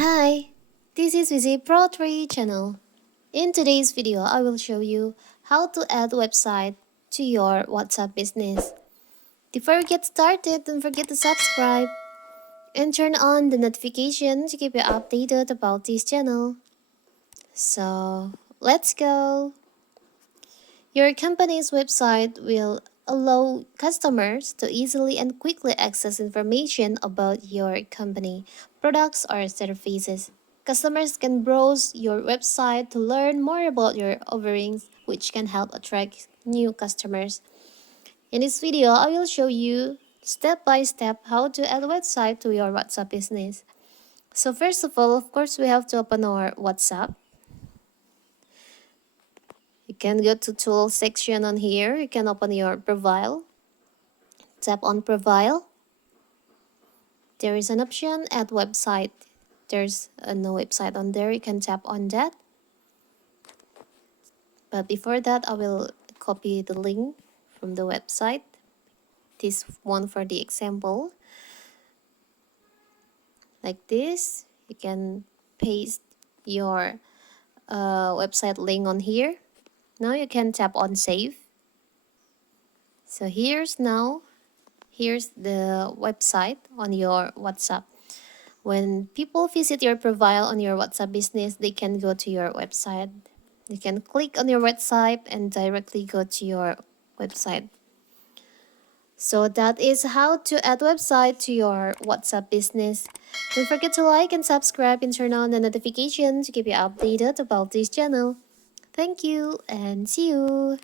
Hi, this is Visit Pro 3 channel. In today's video, I will show you how to add website to your WhatsApp business. Before we get started, don't forget to subscribe and turn on the notification to keep you updated about this channel. So, let's go. Your company's website will allow customers to easily and quickly access information about your company, products, or services. Customers can browse your website to learn more about your offerings, which can help attract new customers. In this video, I will show you step by step how to add a website to your WhatsApp business. So first of all, of course, we have to open our WhatsApp. You can go to tools section on here. You can open your profile. Tap on profile. There is an option add website. There's no website on there. You can tap on that. But before that, I will copy the link from the website. This one for the example. Like this. You can paste your website link on here. Now you can tap on save. So here's the website on your WhatsApp. When people visit your profile on your WhatsApp business, they can go to your website. You can click on your website and directly go to your website. So that is how to add website to your WhatsApp business. Don't forget to like and subscribe and turn on the notification to keep you updated about this channel. Thank you and see you.